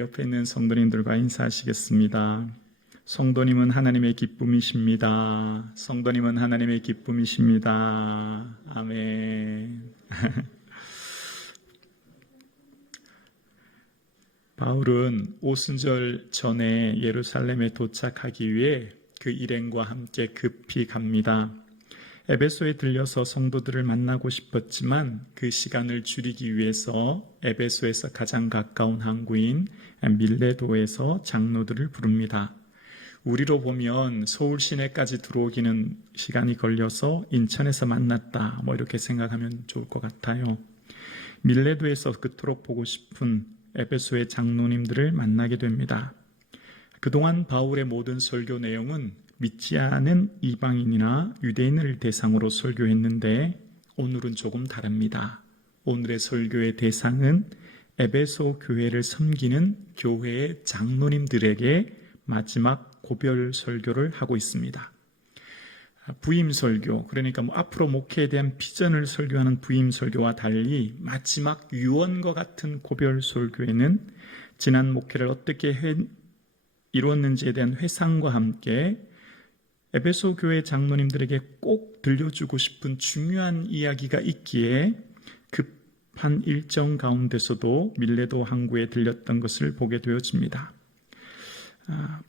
옆에 있는 성도님들과 인사하시겠습니다. 성도님은 하나님의 기쁨이십니다. 성도님은 하나님의 기쁨이십니다. 아멘. 바울은 오순절 전에 예루살렘에 도착하기 위해 그 일행과 함께 급히 갑니다. 에베소에 들려서 성도들을 만나고 싶었지만 그 시간을 줄이기 위해서 에베소에서 가장 가까운 항구인 밀레도에서 장로들을 부릅니다. 우리로 보면 서울 시내까지 들어오기는 시간이 걸려서 인천에서 만났다 이렇게 생각하면 좋을 것 같아요. 밀레도에서 그토록 보고 싶은 에베소의 장로님들을 만나게 됩니다. 그동안 바울의 모든 설교 내용은 믿지 않은 이방인이나 유대인을 대상으로 설교했는데 오늘은 조금 다릅니다. 오늘의 설교의 대상은 에베소 교회를 섬기는 교회의 장로님들에게 마지막 고별 설교를 하고 있습니다. 부임 설교, 그러니까 앞으로 목회에 대한 비전을 설교하는 부임 설교와 달리 마지막 유언과 같은 고별 설교에는 지난 목회를 어떻게 이루었는지에 대한 회상과 함께 에베소 교회 장로님들에게 꼭 들려주고 싶은 중요한 이야기가 있기에 급한 일정 가운데서도 밀레도 항구에 들렸던 것을 보게 되어집니다.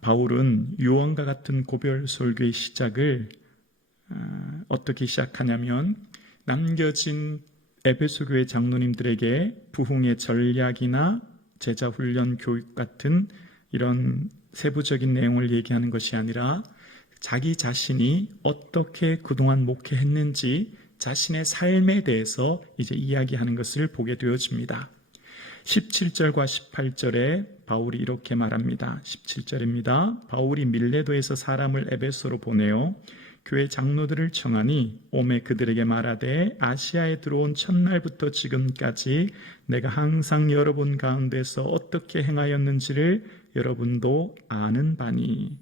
바울은 유언과 같은 고별 설교의 시작을 어떻게 시작하냐면 남겨진 에베소 교회 장로님들에게 부흥의 전략이나 제자 훈련 교육 같은 이런 세부적인 내용을 얘기하는 것이 아니라 자기 자신이 어떻게 그동안 목회했는지 자신의 삶에 대해서 이제 이야기하는 것을 보게 되어집니다. 17절과 18절에 바울이 이렇게 말합니다. 17절입니다. 바울이 밀레도에서 사람을 에베소로 보내어 교회 장로들을 청하니 오매 그들에게 말하되 아시아에 들어온 첫날부터 지금까지 내가 항상 여러분 가운데서 어떻게 행하였는지를 여러분도 아는 바니.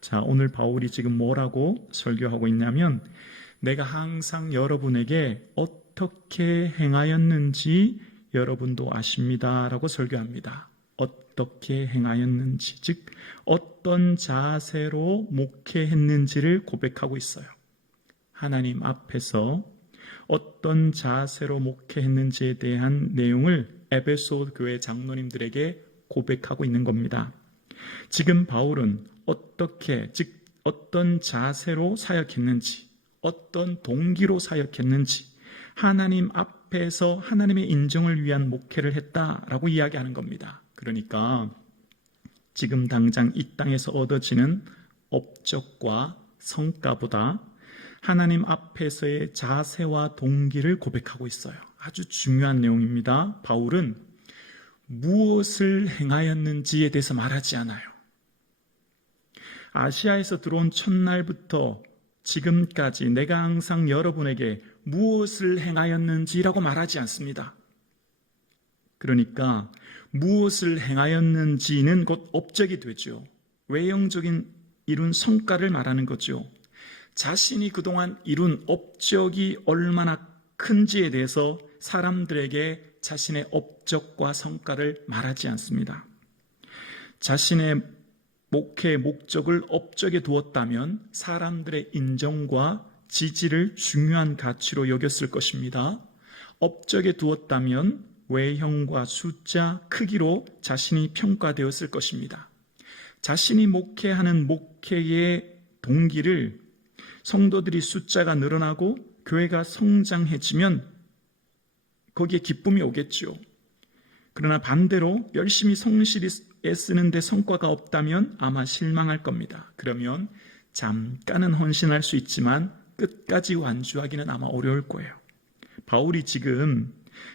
자, 오늘 바울이 지금 뭐라고 설교하고 있냐면 내가 항상 여러분에게 어떻게 행하였는지 여러분도 아십니다 라고 설교합니다. 어떻게 행하였는지, 즉 어떤 자세로 목회했는지를 고백하고 있어요. 하나님 앞에서 어떤 자세로 목회했는지에 대한 내용을 에베소 교회 장로님들에게 고백하고 있는 겁니다. 지금 바울은 어떻게, 즉 어떤 자세로 사역했는지, 어떤 동기로 사역했는지, 하나님 앞에서 하나님의 인정을 위한 목회를 했다라고 이야기하는 겁니다. 그러니까 지금 당장 이 땅에서 얻어지는 업적과 성과보다 하나님 앞에서의 자세와 동기를 고백하고 있어요. 아주 중요한 내용입니다. 바울은 무엇을 행하였는지에 대해서 말하지 않아요. 아시아에서 들어온 첫날부터 지금까지 내가 항상 여러분에게 무엇을 행하였는지라고 말하지 않습니다. 그러니까 무엇을 행하였는지는 곧 업적이 되죠. 외형적인 이룬 성과를 말하는 거죠. 자신이 그동안 이룬 업적이 얼마나 큰지에 대해서 사람들에게 자신의 업적과 성과를 말하지 않습니다. 자신의 목회의 목적을 업적에 두었다면 사람들의 인정과 지지를 중요한 가치로 여겼을 것입니다. 업적에 두었다면 외형과 숫자, 크기로 자신이 평가되었을 것입니다. 자신이 목회하는 목회의 동기를 성도들이 숫자가 늘어나고 교회가 성장해지면 거기에 기쁨이 오겠죠. 그러나 반대로 열심히 성실히 애쓰는데 성과가 없다면 아마 실망할 겁니다. 그러면 잠깐은 헌신할 수 있지만 끝까지 완주하기는 아마 어려울 거예요. 바울이 지금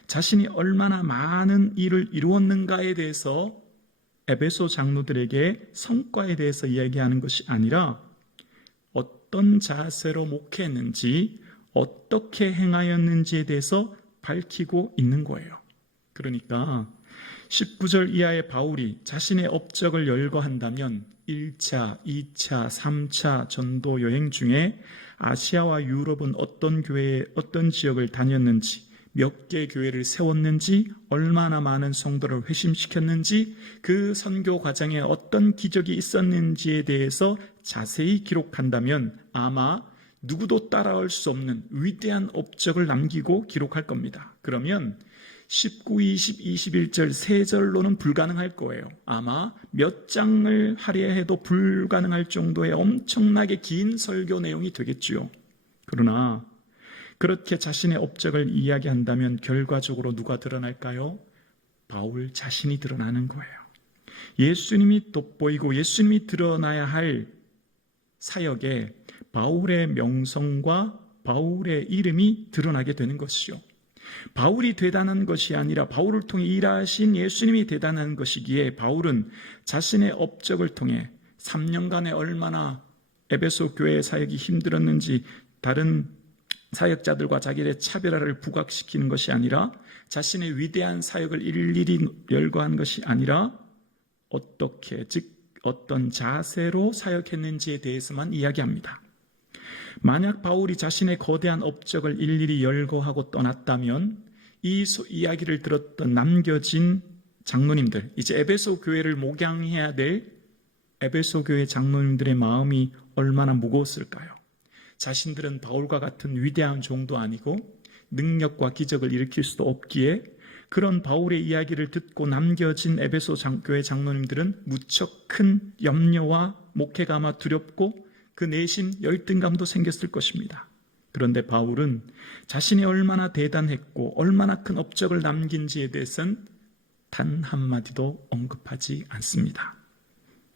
자신이 얼마나 많은 일을 이루었는가에 대해서 에베소 장로들에게 성과에 대해서 이야기하는 것이 아니라 어떤 자세로 목회했는지, 어떻게 행하였는지에 대해서 밝히고 있는 거예요. 그러니까 19절 이하의 바울이 자신의 업적을 열거한다면 1차, 2차, 3차 전도 여행 중에 아시아와 유럽은 어떤 교회에 어떤 지역을 다녔는지, 몇 개 교회를 세웠는지, 얼마나 많은 성도를 회심시켰는지, 그 선교 과정에 어떤 기적이 있었는지에 대해서 자세히 기록한다면 아마 누구도 따라올 수 없는 위대한 업적을 남기고 기록할 겁니다. 그러면 19, 20, 21절 세 절로는 불가능할 거예요. 아마 몇 장을 하려 해도 불가능할 정도의 엄청나게 긴 설교 내용이 되겠지요. 그러나 그렇게 자신의 업적을 이야기한다면 결과적으로 누가 드러날까요? 바울 자신이 드러나는 거예요. 예수님이 돋보이고 예수님이 드러나야 할 사역에 바울의 명성과 바울의 이름이 드러나게 되는 것이죠. 바울이 대단한 것이 아니라 바울을 통해 일하신 예수님이 대단한 것이기에 바울은 자신의 업적을 통해 3년간에 얼마나 에베소 교회의 사역이 힘들었는지 다른 사역자들과 자기의 차별화를 부각시키는 것이 아니라 자신의 위대한 사역을 일일이 열거한 것이 아니라 어떻게, 즉 어떤 자세로 사역했는지에 대해서만 이야기합니다. 만약 바울이 자신의 거대한 업적을 일일이 열거하고 떠났다면 이 이야기를 들었던 남겨진 장로님들, 이제 에베소 교회를 목양해야 될 에베소 교회 장로님들의 마음이 얼마나 무거웠을까요? 자신들은 바울과 같은 위대한 종도 아니고 능력과 기적을 일으킬 수도 없기에 그런 바울의 이야기를 듣고 남겨진 에베소 교회 장로님들은 무척 큰 염려와 목회가 아마 두렵고 그 내심 열등감도 생겼을 것입니다. 그런데 바울은 자신이 얼마나 대단했고 얼마나 큰 업적을 남긴지에 대해서는 단 한마디도 언급하지 않습니다.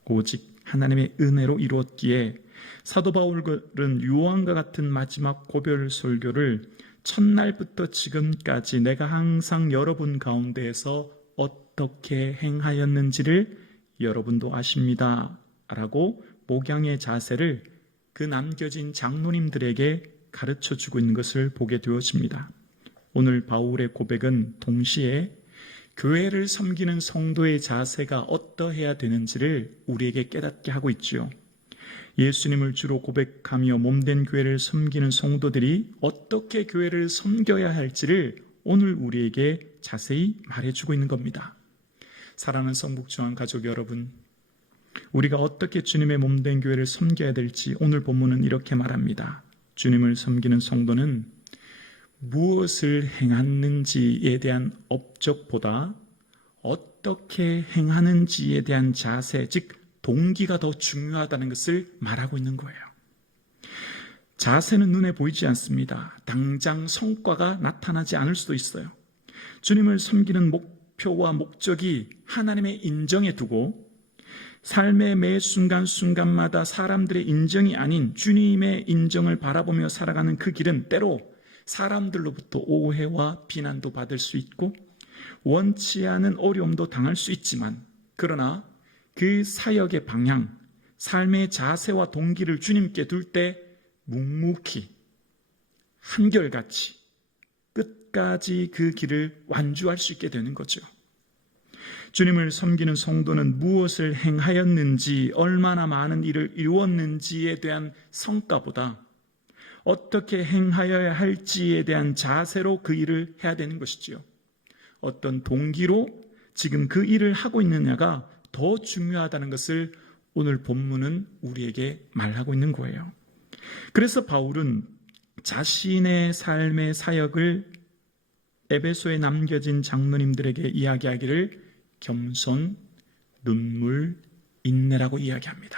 오직 하나님의 은혜로 이루었기에 사도 바울은 요한과 같은 마지막 고별 설교를 첫날부터 지금까지 내가 항상 여러분 가운데에서 어떻게 행하였는지를 여러분도 아십니다 라고 목양의 자세를 그 남겨진 장로님들에게 가르쳐주고 있는 것을 보게 되어집니다. 오늘 바울의 고백은 동시에 교회를 섬기는 성도의 자세가 어떠해야 되는지를 우리에게 깨닫게 하고 있지요. 예수님을 주로 고백하며 몸된 교회를 섬기는 성도들이 어떻게 교회를 섬겨야 할지를 오늘 우리에게 자세히 말해주고 있는 겁니다. 사랑하는 성북중앙 가족 여러분, 우리가 어떻게 주님의 몸된 교회를 섬겨야 될지 오늘 본문은 이렇게 말합니다. 주님을 섬기는 성도는 무엇을 행하는지에 대한 업적보다 어떻게 행하는지에 대한 자세, 즉 동기가 더 중요하다는 것을 말하고 있는 거예요. 자세는 눈에 보이지 않습니다. 당장 성과가 나타나지 않을 수도 있어요. 주님을 섬기는 목표와 목적이 하나님의 인정에 두고 삶의 매 순간순간마다 사람들의 인정이 아닌 주님의 인정을 바라보며 살아가는 그 길은 때로 사람들로부터 오해와 비난도 받을 수 있고 원치 않은 어려움도 당할 수 있지만 그러나 그 사역의 방향, 삶의 자세와 동기를 주님께 둘 때 묵묵히 한결같이 끝까지 그 길을 완주할 수 있게 되는 거죠. 주님을 섬기는 성도는 무엇을 행하였는지, 얼마나 많은 일을 이루었는지에 대한 성과보다 어떻게 행하여야 할지에 대한 자세로 그 일을 해야 되는 것이지요. 어떤 동기로 지금 그 일을 하고 있느냐가 더 중요하다는 것을 오늘 본문은 우리에게 말하고 있는 거예요. 그래서 바울은 자신의 삶의 사역을 에베소에 남겨진 장로님들에게 이야기하기를 겸손, 눈물, 인내라고 이야기합니다.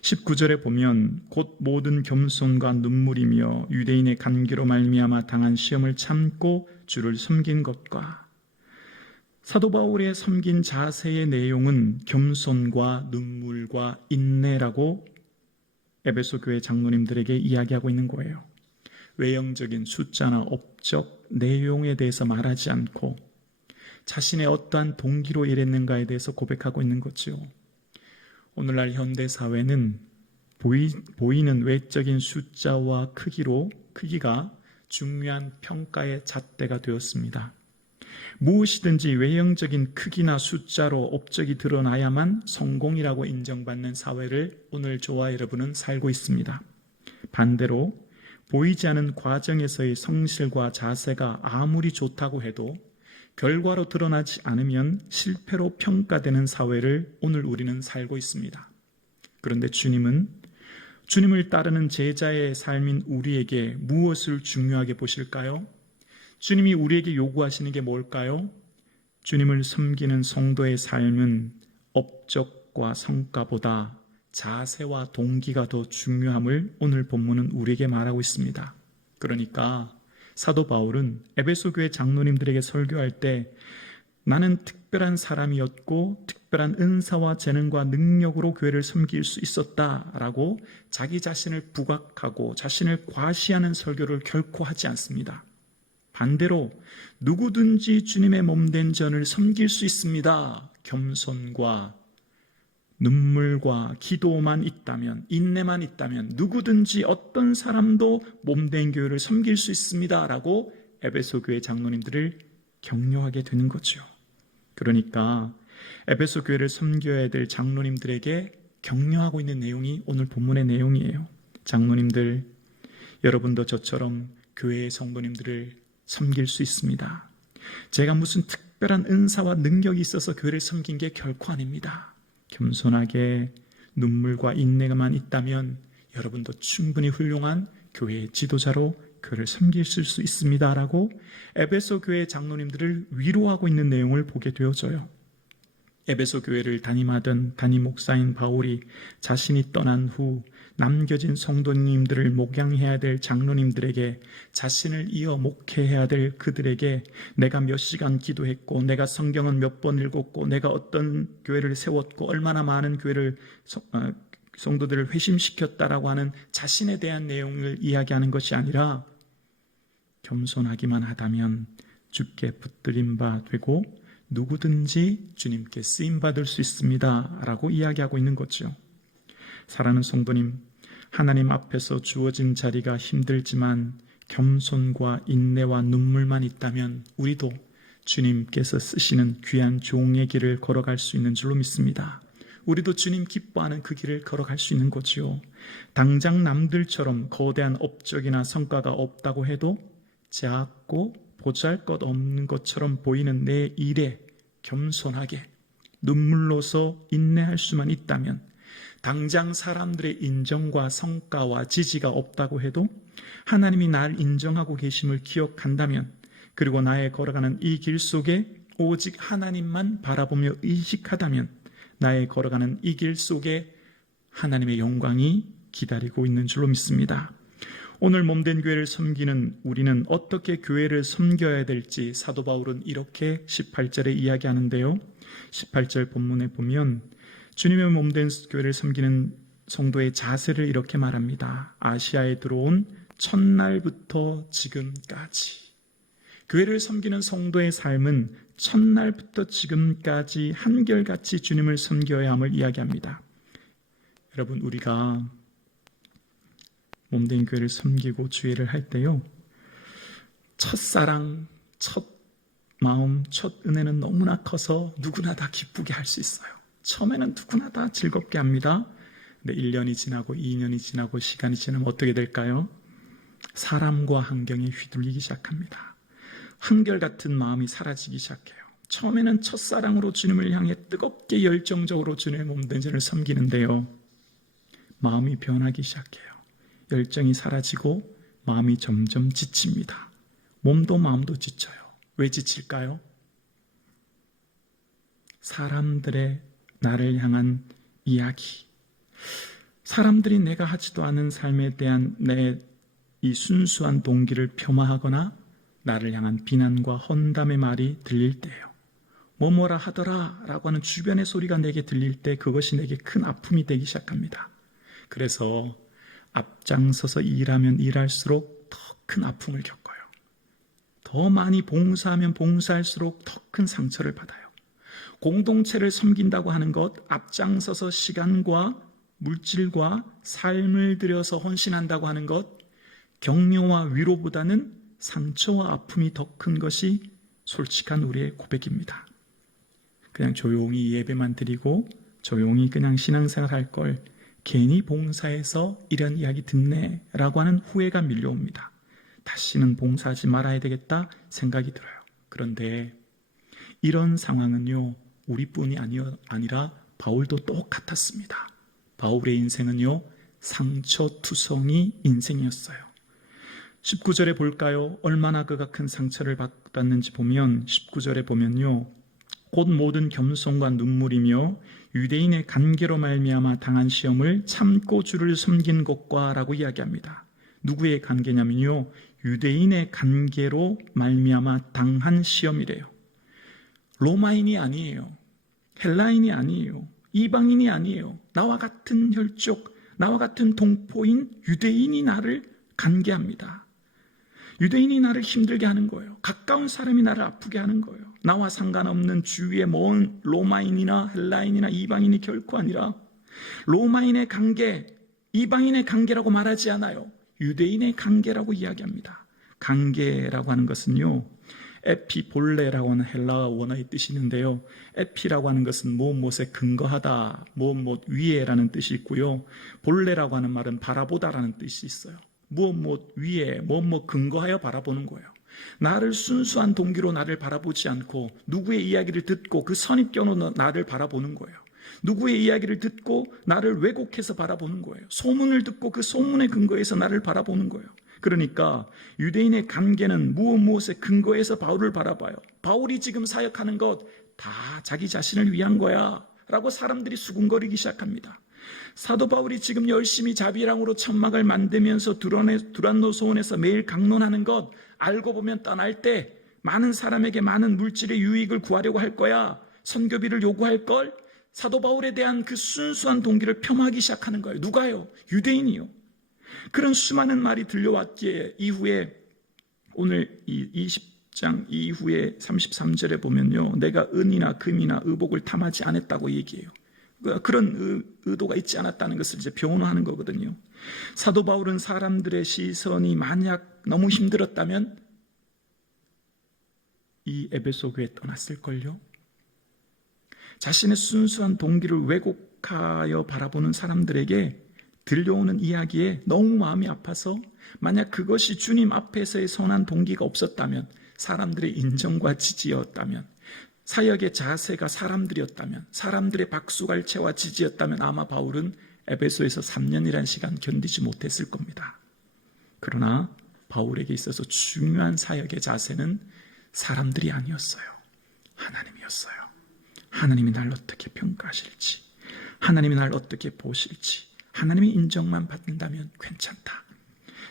19절에 보면 곧 모든 겸손과 눈물이며 유대인의 간계로 말미암아 당한 시험을 참고 주를 섬긴 것과 사도 바울의 섬긴 자세의 내용은 겸손과 눈물과 인내라고 에베소 교회 장로님들에게 이야기하고 있는 거예요. 외형적인 숫자나 업적, 내용에 대해서 말하지 않고 자신의 어떠한 동기로 일했는가에 대해서 고백하고 있는 거죠. 오늘날 현대사회는 보이는 외적인 숫자와 크기가 중요한 평가의 잣대가 되었습니다. 무엇이든지 외형적인 크기나 숫자로 업적이 드러나야만 성공이라고 인정받는 사회를 오늘 저와 여러분은 살고 있습니다. 반대로 보이지 않는 과정에서의 성실과 자세가 아무리 좋다고 해도 결과로 드러나지 않으면 실패로 평가되는 사회를 오늘 우리는 살고 있습니다. 그런데 주님은 주님을 따르는 제자의 삶인 우리에게 무엇을 중요하게 보실까요? 주님이 우리에게 요구하시는 게 뭘까요? 주님을 섬기는 성도의 삶은 업적과 성과보다 자세와 동기가 더 중요함을 오늘 본문은 우리에게 말하고 있습니다. 그러니까 사도 바울은 에베소 교회 장로님들에게 설교할 때 나는 특별한 사람이었고 특별한 은사와 재능과 능력으로 교회를 섬길 수 있었다라고 자기 자신을 부각하고 자신을 과시하는 설교를 결코 하지 않습니다. 반대로 누구든지 주님의 몸된 전을 섬길 수 있습니다. 겸손과 눈물과 기도만 있다면, 인내만 있다면 누구든지 어떤 사람도 몸된 교회를 섬길 수 있습니다 라고 에베소 교회 장로님들을 격려하게 되는 거죠. 그러니까 에베소 교회를 섬겨야 될 장로님들에게 격려하고 있는 내용이 오늘 본문의 내용이에요. 장로님들, 여러분도 저처럼 교회의 성도님들을 섬길 수 있습니다. 제가 무슨 특별한 은사와 능력이 있어서 교회를 섬긴 게 결코 아닙니다. 겸손하게 눈물과 인내가만 있다면 여러분도 충분히 훌륭한 교회의 지도자로 교회를 섬기실 수 있습니다 라고 에베소 교회 장로님들을 위로하고 있는 내용을 보게 되어져요. 에베소 교회를 담임하던 담임 목사인 바울이 자신이 떠난 후 남겨진 성도님들을 목양해야 될 장로님들에게 자신을 이어 목회해야 될 그들에게 내가 몇 시간 기도했고 내가 성경은 몇 번 읽었고 내가 어떤 교회를 세웠고 얼마나 많은 교회를 성도들을 회심시켰다라고 하는 자신에 대한 내용을 이야기하는 것이 아니라 겸손하기만 하다면 주께 붙들림 바 되고 누구든지 주님께 쓰임받을 수 있습니다 라고 이야기하고 있는 거죠. 사랑하는 성도님, 하나님 앞에서 주어진 자리가 힘들지만 겸손과 인내와 눈물만 있다면 우리도 주님께서 쓰시는 귀한 종의 길을 걸어갈 수 있는 줄로 믿습니다. 우리도 주님 기뻐하는 그 길을 걸어갈 수 있는 거지요. 당장 남들처럼 거대한 업적이나 성과가 없다고 해도 작고 보잘것없는 것처럼 보이는 내 일에 겸손하게 눈물로서 인내할 수만 있다면 당장 사람들의 인정과 성과와 지지가 없다고 해도 하나님이 날 인정하고 계심을 기억한다면 그리고 나의 걸어가는 이 길 속에 오직 하나님만 바라보며 의식하다면 나의 걸어가는 이 길 속에 하나님의 영광이 기다리고 있는 줄로 믿습니다. 오늘 몸된 교회를 섬기는 우리는 어떻게 교회를 섬겨야 될지 사도 바울은 이렇게 18절에 이야기하는데요. 18절 본문에 보면 주님의 몸된 교회를 섬기는 성도의 자세를 이렇게 말합니다. 아시아에 들어온 첫날부터 지금까지. 교회를 섬기는 성도의 삶은 첫날부터 지금까지 한결같이 주님을 섬겨야 함을 이야기합니다. 여러분, 우리가 몸된 교회를 섬기고 주의를 할 때요, 첫사랑, 첫 마음, 첫 은혜는 너무나 커서 누구나 다 기쁘게 할 수 있어요. 처음에는 누구나 다 즐겁게 합니다. 근데 1년이 지나고 2년이 지나고 시간이 지나면 어떻게 될까요? 사람과 환경에 휘둘리기 시작합니다. 한결같은 마음이 사라지기 시작해요. 처음에는 첫사랑으로 주님을 향해 뜨겁게 열정적으로 주님의 몸된 자를 섬기는데요, 마음이 변하기 시작해요. 열정이 사라지고 마음이 점점 지칩니다. 몸도 마음도 지쳐요. 왜 지칠까요? 사람들의 나를 향한 이야기, 사람들이 내가 하지도 않은 삶에 대한 내 이 순수한 동기를 폄하하거나 나를 향한 비난과 험담의 말이 들릴 때예요. 뭐뭐라 하더라 라고 하는 주변의 소리가 내게 들릴 때 그것이 내게 큰 아픔이 되기 시작합니다. 그래서 앞장서서 일하면 일할수록 더 큰 아픔을 겪어요. 더 많이 봉사하면 봉사할수록 더 큰 상처를 받아요. 공동체를 섬긴다고 하는 것, 앞장서서 시간과 물질과 삶을 들여서 헌신한다고 하는 것, 격려와 위로보다는 상처와 아픔이 더 큰 것이 솔직한 우리의 고백입니다. 그냥 조용히 예배만 드리고 조용히 그냥 신앙생활 할 걸 괜히 봉사해서 이런 이야기 듣네 라고 하는 후회가 밀려옵니다. 다시는 봉사하지 말아야 되겠다 생각이 들어요. 그런데 이런 상황은요, 우리뿐이 아니라 바울도 똑같았습니다. 바울의 인생은요, 상처투성이 인생이었어요. 19절에 볼까요? 얼마나 그가 큰 상처를 받았는지 보면 19절에 보면요, 곧 모든 겸손과 눈물이며 유대인의 간계로 말미암아 당한 시험을 참고 주를 섬긴 것과 라고 이야기합니다. 누구의 간계냐면요, 유대인의 간계로 말미암아 당한 시험이래요. 로마인이 아니에요. 헬라인이 아니에요. 이방인이 아니에요. 나와 같은 혈족, 나와 같은 동포인 유대인이 나를 간계합니다. 유대인이 나를 힘들게 하는 거예요. 가까운 사람이 나를 아프게 하는 거예요. 나와 상관없는 주위에 먼 로마인이나 헬라인이나 이방인이 결코 아니라 로마인의 관계, 이방인의 관계라고 말하지 않아요. 유대인의 관계라고 이야기합니다. 관계라고 하는 것은요, 에피볼레라고 하는 헬라어 원어의 뜻이 있는데요, 에피라고 하는 것은 무엇에 근거하다, 무엇 위에라는 뜻이 있고요, 볼레라고 하는 말은 바라보다라는 뜻이 있어요. 무엇 위에 무엇 근거하여 바라보는 거예요. 나를 순수한 동기로 나를 바라보지 않고 누구의 이야기를 듣고 그 선입견으로 나를 바라보는 거예요. 누구의 이야기를 듣고 나를 왜곡해서 바라보는 거예요. 소문을 듣고 그 소문에 근거해서 나를 바라보는 거예요. 그러니까 유대인의 관계는 무엇에 근거해서 바울을 바라봐요. 바울이 지금 사역하는 것 다 자기 자신을 위한 거야 라고 사람들이 수군거리기 시작합니다. 사도 바울이 지금 열심히 자비랑으로 천막을 만들면서 두란노 소원에서 매일 강론하는 것 알고 보면 떠날 때 많은 사람에게 많은 물질의 유익을 구하려고 할 거야, 선교비를 요구할 걸, 사도 바울에 대한 그 순수한 동기를 폄하하기 시작하는 거예요. 누가요? 유대인이요. 그런 수많은 말이 들려왔기에 이후에 오늘 이 20장 이후에 33절에 보면요, 내가 은이나 금이나 의복을 탐하지 않았다고 얘기해요. 그런 의도가 있지 않았다는 것을 이제 변호하는 거거든요. 사도 바울은 사람들의 시선이 만약 너무 힘들었다면 이 에베소 교회에 떠났을걸요. 자신의 순수한 동기를 왜곡하여 바라보는 사람들에게 들려오는 이야기에 너무 마음이 아파서 만약 그것이 주님 앞에서의 선한 동기가 없었다면, 사람들의 인정과 지지였다면, 사역의 자세가 사람들이었다면, 사람들의 박수갈채와 지지였다면 아마 바울은 에베소에서 3년이라는 시간 견디지 못했을 겁니다. 그러나 바울에게 있어서 중요한 사역의 자세는 사람들이 아니었어요. 하나님이었어요. 하나님이 날 어떻게 평가하실지, 하나님이 날 어떻게 보실지, 하나님이 인정만 받는다면 괜찮다.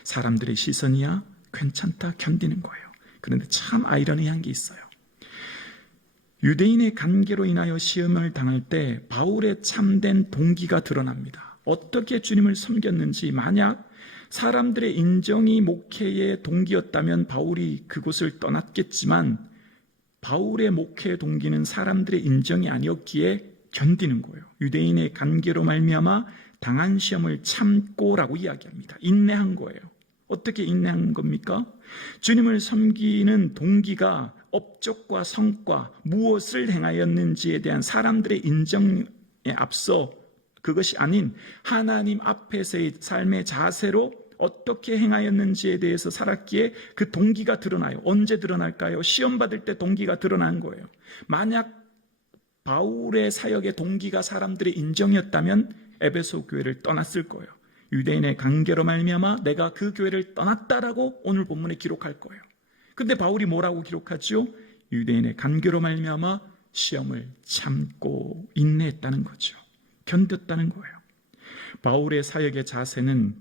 사람들의 시선이야 괜찮다, 견디는 거예요. 그런데 참 아이러니한 게 있어요. 유대인의 관계로 인하여 시험을 당할 때 바울의 참된 동기가 드러납니다. 어떻게 주님을 섬겼는지, 만약 사람들의 인정이 목회의 동기였다면 바울이 그곳을 떠났겠지만 바울의 목회 동기는 사람들의 인정이 아니었기에 견디는 거예요. 유대인의 관계로 말미암아 당한 시험을 참고라고 이야기합니다. 인내한 거예요. 어떻게 인내한 겁니까? 주님을 섬기는 동기가 업적과 성과, 무엇을 행하였는지에 대한 사람들의 인정에 앞서 그것이 아닌 하나님 앞에서의 삶의 자세로 어떻게 행하였는지에 대해서 살았기에 그 동기가 드러나요. 언제 드러날까요? 시험 받을 때 동기가 드러난 거예요. 만약 바울의 사역의 동기가 사람들의 인정이었다면 에베소 교회를 떠났을 거예요. 유대인의 관계로 말미암아 내가 그 교회를 떠났다라고 오늘 본문에 기록할 거예요. 근데 바울이 뭐라고 기록하죠? 유대인의 관계로 말미암아 시험을 참고 인내했다는 거죠. 견뎠다는 거예요. 바울의 사역의 자세는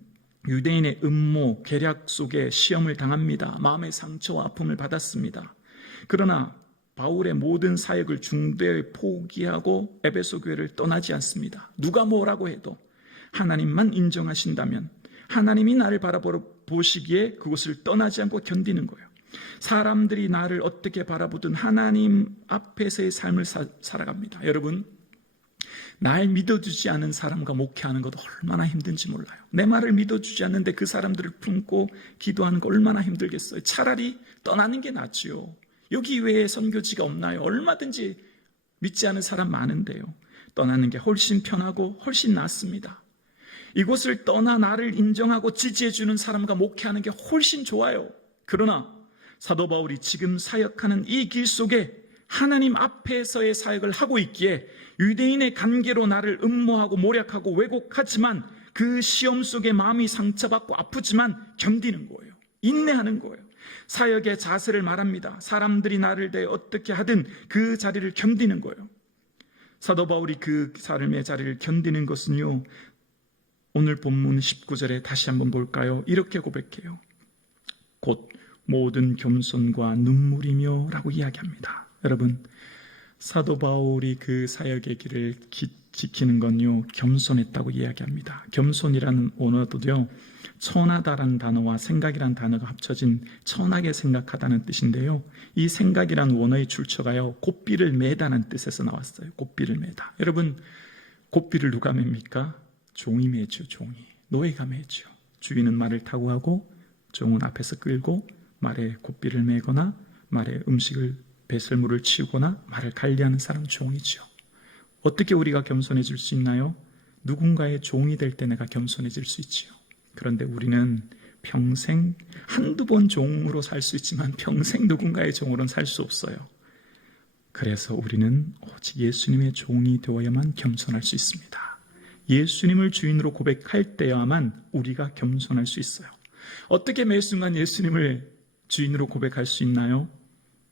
유대인의 음모, 계략 속에 시험을 당합니다. 마음의 상처와 아픔을 받았습니다. 그러나 바울의 모든 사역을 중도에 포기하고 에베소 교회를 떠나지 않습니다. 누가 뭐라고 해도 하나님만 인정하신다면, 하나님이 나를 바라보시기에 그것을 떠나지 않고 견디는 거예요. 사람들이 나를 어떻게 바라보든 하나님 앞에서의 삶을 살아갑니다. 여러분, 날 믿어주지 않은 사람과 목회하는 것도 얼마나 힘든지 몰라요. 내 말을 믿어주지 않는데 그 사람들을 품고 기도하는 거 얼마나 힘들겠어요. 차라리 떠나는 게 낫지요. 여기 외에 선교지가 없나요? 얼마든지 믿지 않은 사람 많은데요. 떠나는 게 훨씬 편하고 훨씬 낫습니다. 이곳을 떠나 나를 인정하고 지지해주는 사람과 목회하는 게 훨씬 좋아요. 그러나 사도 바울이 지금 사역하는 이 길 속에 하나님 앞에서의 사역을 하고 있기에 유대인의 관계로 나를 음모하고 모략하고 왜곡하지만 그 시험 속에 마음이 상처받고 아프지만 견디는 거예요. 인내하는 거예요. 사역의 자세를 말합니다. 사람들이 나를 대해 어떻게 하든 그 자리를 견디는 거예요. 사도 바울이 그 삶의 자리를 견디는 것은요, 오늘 본문 19절에 다시 한번 볼까요? 이렇게 고백해요. 곧 모든 겸손과 눈물이며 라고 이야기합니다. 여러분, 사도 바울이 그 사역의 길을 지키는 건요, 겸손했다고 이야기합니다. 겸손이라는 언어도요, 천하다라는 단어와 생각이라는 단어가 합쳐진 천하게 생각하다는 뜻인데요, 이 생각이라는 원어의 출처가요, 고삐를 매다는 뜻에서 나왔어요. 고삐를 매다. 여러분, 고삐를 누가 맵니까? 종이 매죠. 종이. 노예가 매죠. 주인은 말을 타고 하고 종은 앞에서 끌고 말에 고삐를 매거나 말에 음식을 배설물을 치우거나 말을 관리하는 사람 종이죠. 어떻게 우리가 겸손해질 수 있나요? 누군가의 종이 될 때 내가 겸손해질 수 있지요. 그런데 우리는 평생 한두 번 종으로 살 수 있지만 평생 누군가의 종으로는 살 수 없어요. 그래서 우리는 오직 예수님의 종이 되어야만 겸손할 수 있습니다. 예수님을 주인으로 고백할 때야만 우리가 겸손할 수 있어요. 어떻게 매 순간 예수님을 주인으로 고백할 수 있나요?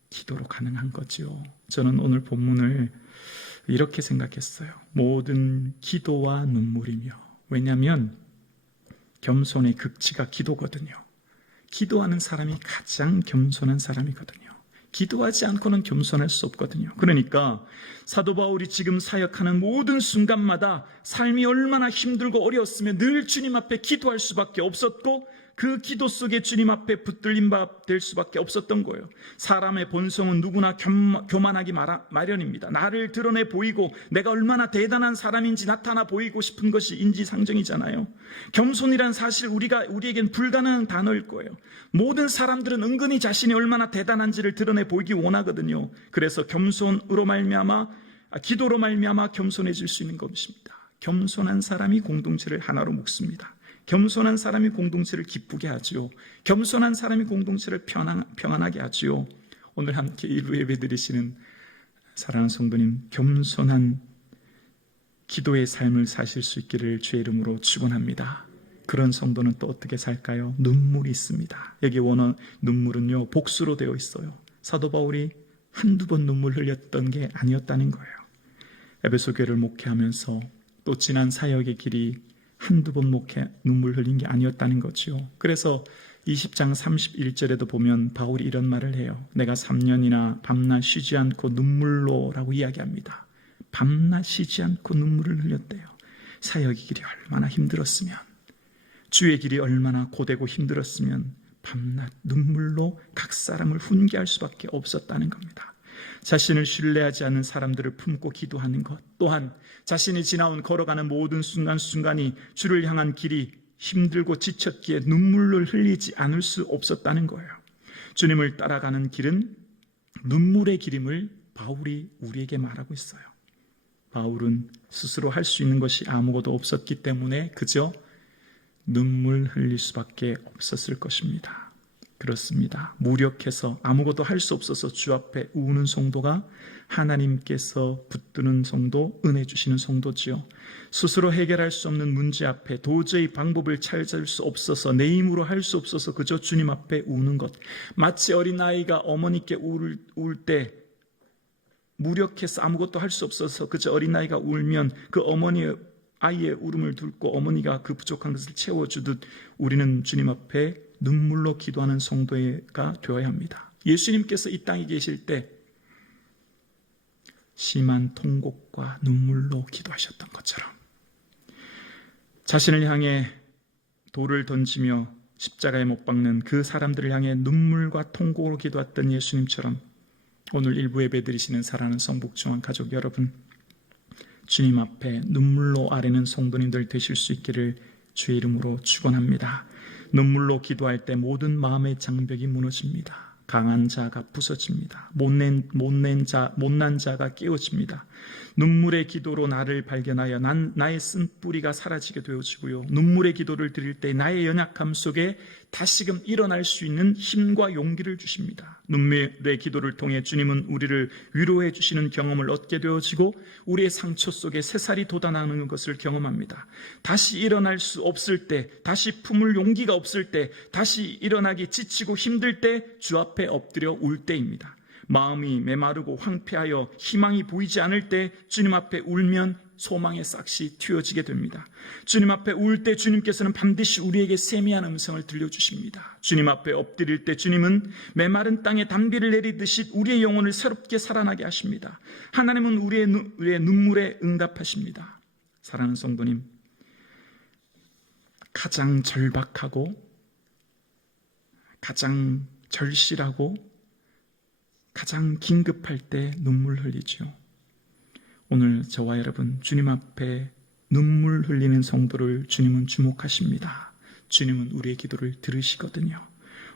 기도로 가능한 거죠. 저는 오늘 본문을 이렇게 생각했어요. 모든 기도와 눈물이며. 왜냐하면 겸손의 극치가 기도거든요. 기도하는 사람이 가장 겸손한 사람이거든요. 기도하지 않고는 겸손할 수 없거든요. 그러니까 사도 바울이 지금 사역하는 모든 순간마다 삶이 얼마나 힘들고 어려웠으면 늘 주님 앞에 기도할 수밖에 없었고, 그 기도 속에 주님 앞에 붙들림 될 수밖에 없었던 거예요. 사람의 본성은 누구나 교만하기 마련입니다. 나를 드러내 보이고 내가 얼마나 대단한 사람인지 나타나 보이고 싶은 것이 인지상정이잖아요. 겸손이란 사실 우리에겐 불가능한 단어일 거예요. 모든 사람들은 은근히 자신이 얼마나 대단한지를 드러내 보이기 원하거든요. 그래서 겸손으로 말미암아, 기도로 말미암아 겸손해질 수 있는 것입니다. 겸손한 사람이 공동체를 하나로 묶습니다. 겸손한 사람이 공동체를 기쁘게 하지요. 겸손한 사람이 공동체를 평안하게 하지요. 오늘 함께 일부 예배 드리시는 사랑하는 성도님, 겸손한 기도의 삶을 사실 수 있기를 주의 이름으로 축원합니다. 그런 성도는 또 어떻게 살까요? 눈물이 있습니다. 여기 원어 눈물은요, 복수로 되어 있어요. 사도 바울이 한두 번 눈물 흘렸던 게 아니었다는 거예요. 에베소 교회를 목회하면서 또 지난 사역의 길이 한두 번 목회 눈물 흘린 게 아니었다는 거죠. 그래서 20장 31절에도 보면 바울이 이런 말을 해요. 내가 3년이나 밤낮 쉬지 않고 눈물로 라고 이야기합니다. 밤낮 쉬지 않고 눈물을 흘렸대요. 사역의 길이 얼마나 힘들었으면, 주의 길이 얼마나 고되고 힘들었으면 밤낮 눈물로 각 사람을 훈계할 수밖에 없었다는 겁니다. 자신을 신뢰하지 않는 사람들을 품고 기도하는 것, 또한 자신이 지나온 걸어가는 모든 순간순간이 주를 향한 길이 힘들고 지쳤기에 눈물을 흘리지 않을 수 없었다는 거예요. 주님을 따라가는 길은 눈물의 길임을 바울이 우리에게 말하고 있어요. 바울은 스스로 할 수 있는 것이 아무것도 없었기 때문에 그저 눈물 흘릴 수밖에 없었을 것입니다. 그렇습니다. 무력해서 아무것도 할 수 없어서 주 앞에 우는 성도가 하나님께서 붙드는 성도, 은혜 주시는 성도지요. 스스로 해결할 수 없는 문제 앞에 도저히 방법을 찾을 수 없어서, 내 힘으로 할 수 없어서 그저 주님 앞에 우는 것, 마치 어린아이가 어머니께 울 때 무력해서 아무것도 할 수 없어서 그저 어린아이가 울면 그 아이의 울음을 듣고 어머니가 그 부족한 것을 채워주듯 우리는 주님 앞에 눈물로 기도하는 성도가 되어야 합니다. 예수님께서 이 땅에 계실 때 심한 통곡과 눈물로 기도하셨던 것처럼, 자신을 향해 돌을 던지며 십자가에 못 박는 그 사람들을 향해 눈물과 통곡으로 기도했던 예수님처럼 오늘 일부 예배 드리시는 사랑하는 성북중앙 가족 여러분, 주님 앞에 눈물로 아뢰는 성도님들 되실 수 있기를 주의 이름으로 축원합니다. 눈물로 기도할 때 모든 마음의 장벽이 무너집니다. 강한 자가 부서집니다. 못난 자가 깨어집니다. 눈물의 기도로 나를 발견하여 나의 쓴 뿌리가 사라지게 되어지고요. 눈물의 기도를 드릴 때 나의 연약함 속에 다시금 일어날 수 있는 힘과 용기를 주십니다. 눈물의 기도를 통해 주님은 우리를 위로해 주시는 경험을 얻게 되어지고 우리의 상처 속에 새살이 돋아나는 것을 경험합니다. 다시 일어날 수 없을 때, 다시 품을 용기가 없을 때, 다시 일어나기 지치고 힘들 때 주 앞에 엎드려 울 때입니다. 마음이 메마르고 황폐하여 희망이 보이지 않을 때 주님 앞에 울면 소망의 싹이 틔워지게 됩니다. 주님 앞에 울 때 주님께서는 반드시 우리에게 세미한 음성을 들려주십니다. 주님 앞에 엎드릴 때 주님은 메마른 땅에 단비를 내리듯이 우리의 영혼을 새롭게 살아나게 하십니다. 하나님은 우리의 눈물에 응답하십니다. 사랑하는 성도님, 가장 절박하고 가장 절실하고 가장 긴급할 때 눈물 흘리죠. 오늘 저와 여러분 주님 앞에 눈물 흘리는 성도를 주님은 주목하십니다. 주님은 우리의 기도를 들으시거든요.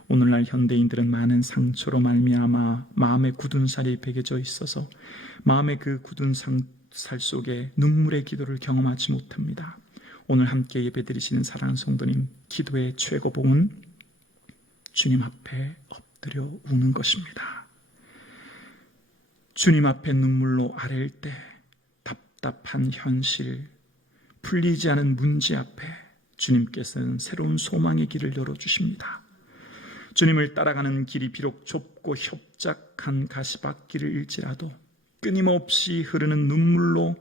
오늘날 현대인들은 많은 상처로 말미암아 마음의 굳은 살이 베겨져 있어서 마음의 그 굳은 살 속에 눈물의 기도를 경험하지 못합니다. 오늘 함께 예배드리시는 사랑하는 성도님, 기도의 최고봉은 주님 앞에 엎드려 우는 것입니다. 주님 앞에 눈물로 아랠 때 답답한 현실, 풀리지 않은 문제 앞에 주님께서는 새로운 소망의 길을 열어주십니다. 주님을 따라가는 길이 비록 좁고 협착한 가시밭길을 일지라도 끊임없이 흐르는 눈물로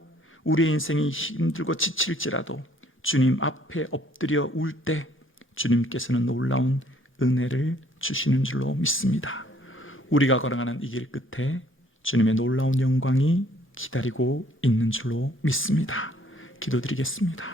우리의 인생이 힘들고 지칠지라도 주님 앞에 엎드려 울 때 주님께서는 놀라운 은혜를 주시는 줄로 믿습니다. 우리가 걸어가는 이 길 끝에 주님의 놀라운 영광이 기다리고 있는 줄로 믿습니다. 기도드리겠습니다.